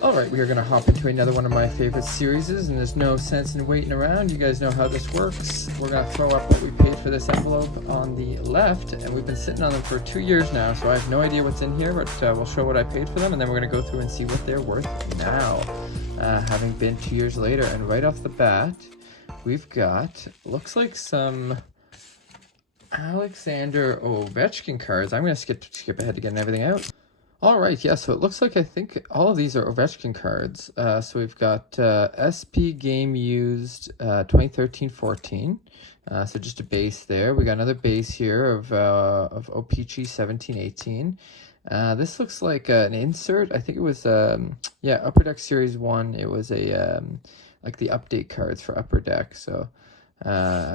All right, we are going to hop into another one of my favorite series, and there's no sense in waiting around. You guys know how this works. We're going to throw up what we paid for this envelope on the left, and we've been sitting on them for 2 years now, so I have no idea what's in here, but we'll show what I paid for them, and then we're going to go through and see what they're worth now, having been 2 years later. And right off the bat, we've got, looks like some Alexander Ovechkin cards. I'm going to skip ahead to getting everything out. All right, yeah, so it looks like I think all of these are Ovechkin cards. So we've got SP Game Used 2013-14. So just a base there. We got another base here of o-pee-chee 17-18. This looks like an insert. I think it was, yeah, Upper Deck Series 1. It was a, like the update cards for Upper Deck. So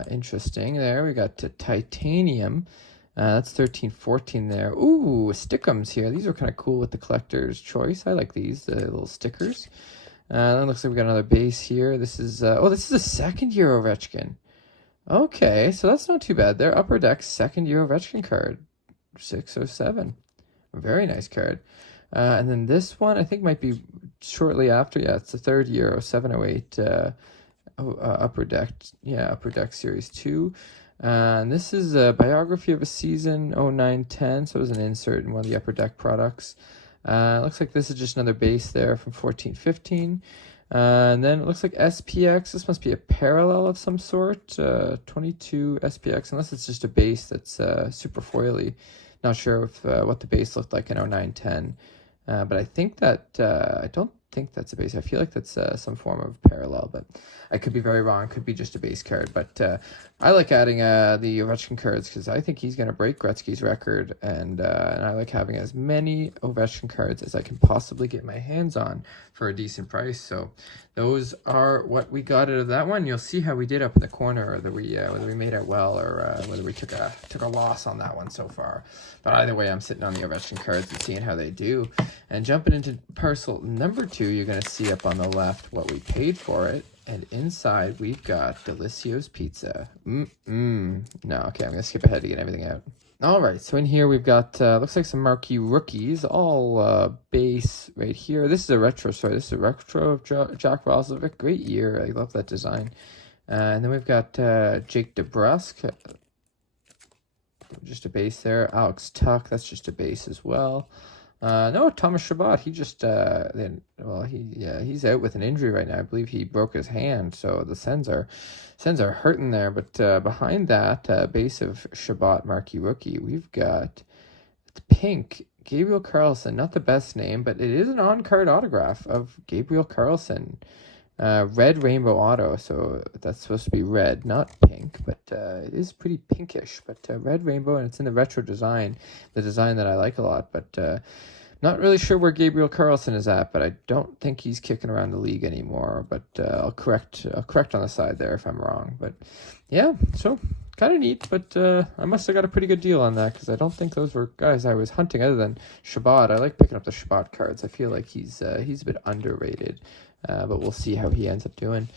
interesting there. We got titanium. That's 13-14 there. Ooh, stickums here. These are kind of cool with the collector's choice. I like these, the little stickers. Then looks like we got another base here. This is, oh, this is a second year Ovechkin. Okay, so that's not too bad there. Upper Deck second year Ovechkin card. 607. Very nice card. And then this one, I think might be shortly after. Yeah, it's the third year, 0708 Upper Deck. Yeah, Upper Deck Series 2. And this is a biography of a season, 09-10, so it was an insert in one of the Upper Deck products. Looks like this is just another base there from 14-15. And then it looks like SPX. This must be a parallel of some sort, 22 SPX, unless it's just a base that's super foily. Not sure if, what the base looked like in 09-10. But I think that, I don't think that's a base. I feel like that's some form of parallel, but I could be very wrong. Could be just a base card, but I like adding the Ovechkin cards because I think he's going to break Gretzky's record, and I like having as many Ovechkin cards as I can possibly get my hands on for a decent price. So those are what we got out of that one. You'll see how we did up in the corner, whether we made out well or whether we took a loss on that one so far. But either way, I'm sitting on the Ovechkin cards and seeing how they do. And jumping into parcel number 2, you're going to see up on the left what we paid for it. And inside, we've got Delicio's Pizza. No, okay, I'm going to skip ahead to get everything out. All right, so in here we've got, looks like some marquee rookies, all base right here. This is a retro, sorry, this is a retro of Jack Roslovic. Great year, I love that design. And then we've got Jake DeBrusk, just a base there. Alex Tuck, that's just a base as well. No, Thomas Chabot, he just, he's out with an injury right now. I believe he broke his hand, so the Sens are hurting there. But behind that base of Chabot marquee rookie, we've got pink Gabriel Carlson. Not the best name, but it is an on-card autograph of Gabriel Carlson. Red rainbow auto, so that's supposed to be red, not pink, but it is pretty pinkish, but red rainbow, and it's in the retro design, the design that I like a lot, but not really sure where Gabriel Carlson is at, but I don't think he's kicking around the league anymore, but I'll correct on the side there if I'm wrong, but yeah, so kind of neat, but I must have got a pretty good deal on that, because I don't think those were guys I was hunting other than Chabot. I like picking up the Chabot cards. I feel like he's a bit underrated. But we'll see how he ends up doing.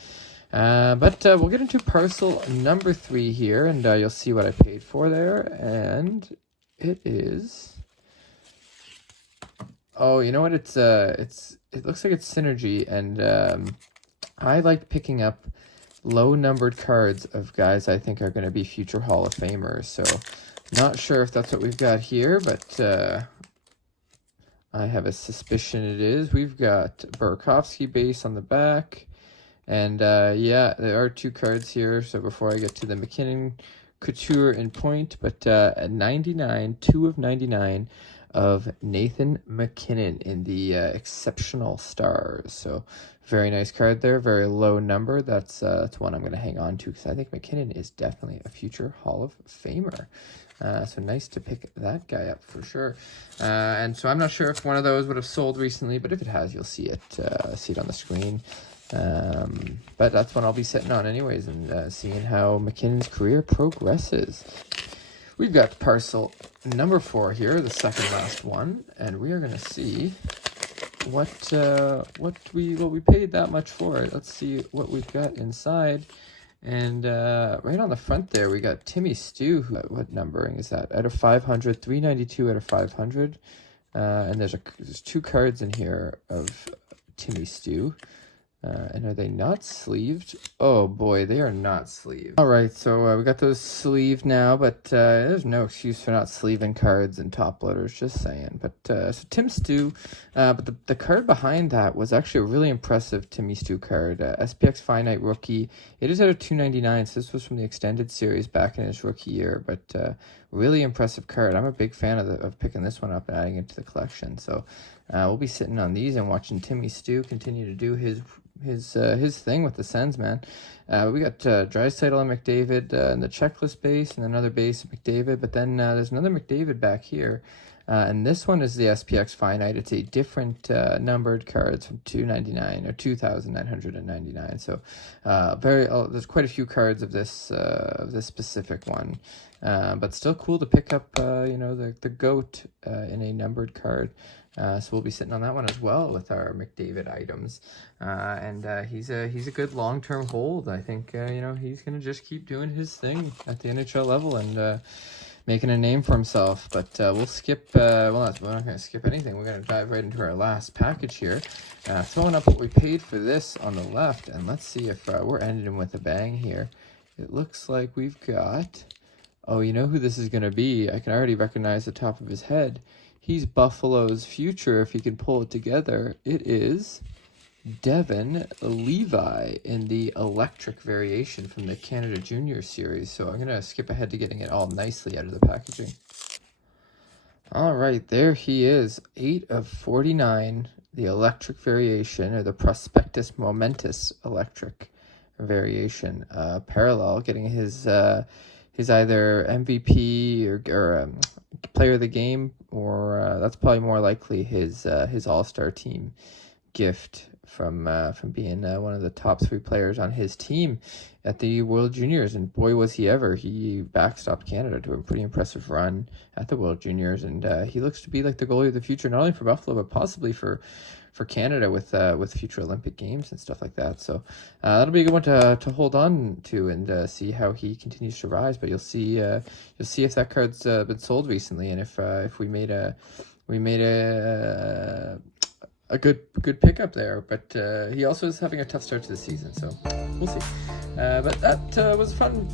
But we'll get into parcel number 3 here, and you'll see what I paid for there. And it is, oh, you know what? It looks like it's Synergy, and I like picking up low numbered cards of guys I think are going to be future Hall of Famers. So not sure if that's what we've got here, but I have a suspicion it is. We've got Burakovsky base on the back. And yeah, there are 2 cards here. So before I get to the McKinnon Couture in point, but 99, 2 of 99 of Nathan McKinnon in the Exceptional Stars. So very nice card there, very low number. That's one I'm going to hang on to because I think McKinnon is definitely a future Hall of Famer. So nice to pick that guy up for sure. And so I'm not sure if one of those would have sold recently, but if it has, you'll see it on the screen. But that's one I'll be sitting on anyways and seeing how McKinnon's career progresses. We've got parcel number 4 here, the second last one, and we are going to see what we paid that much for it. Let's see what we've got inside. And right on the front there, we got Timmy Stew. What numbering is that? Out of 500, 392 out of 500. And there's 2 cards in here of Timmy Stew. And are they not sleeved? Oh boy, they are not sleeved. All right, so we got those sleeved now, but there's no excuse for not sleeving cards and top loaders, just saying. But so Tim Stew, but the card behind that was actually a really impressive Timmy Stew card. SPX Finite Rookie. It is out of 299, so this was from the extended series back in his rookie year, but really impressive card. I'm a big fan of picking this one up and adding it to the collection. So we'll be sitting on these and watching Timmy Stew continue to do his thing with the Sens, man. We got Draisaitl and McDavid in the checklist base, and another base of McDavid, but then there's another McDavid back here, and this one is the SPX Finite. It's a different numbered cards from 299 or 2,999. So there's quite a few cards of this specific one, but still cool to pick up. The GOAT in a numbered card. So we'll be sitting on that one as well with our McDavid items, and he's a good long-term hold. I think he's gonna just keep doing his thing at the NHL level and making a name for himself. But we'll skip. We're not gonna skip anything. We're gonna dive right into our last package here, throwing up what we paid for this on the left, and let's see if we're ending with a bang here. It looks like we've got. Oh, you know who this is gonna be? I can already recognize the top of his head. He's Buffalo's future if he can pull it together. It is Devon Levi in the electric variation from the Canada Junior Series. So I'm going to skip ahead to getting it all nicely out of the packaging. All right, there he is. 8 of 49, the electric variation, or the Prospectus Momentus electric variation. Parallel, getting his either MVP or player of the game, or that's probably more likely his all-star team gift from being one of the top 3 players on his team at the World Juniors. And boy, was he ever. He backstopped Canada to a pretty impressive run at the World Juniors, and he looks to be like the goalie of the future, not only for Buffalo but possibly for Canada with future Olympic Games and stuff like that. So that'll be a good one to hold on to and see how he continues to rise. But you'll see if that card's been sold recently, and if we made a good pickup there. But he also is having a tough start to the season, so we'll see. But that was fun.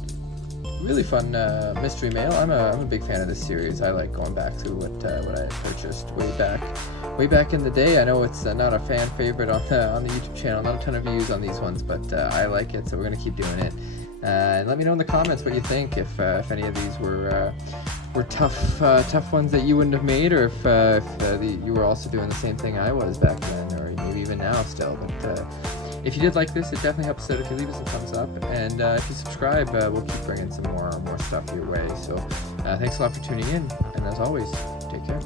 Really fun mystery mail. I'm a big fan of this series. I like going back to what I purchased way back in the day. I know it's not a fan favorite on the YouTube channel. Not a ton of views on these ones, but I like it, so we're gonna keep doing it. And let me know in the comments what you think. If any of these were tough ones that you wouldn't have made, or if you were also doing the same thing I was back then, or maybe even now still. But if you did like this, it definitely helps out if you leave us a thumbs up, and if you subscribe, we'll keep bringing some more stuff your way. So thanks a lot for tuning in, and as always, take care.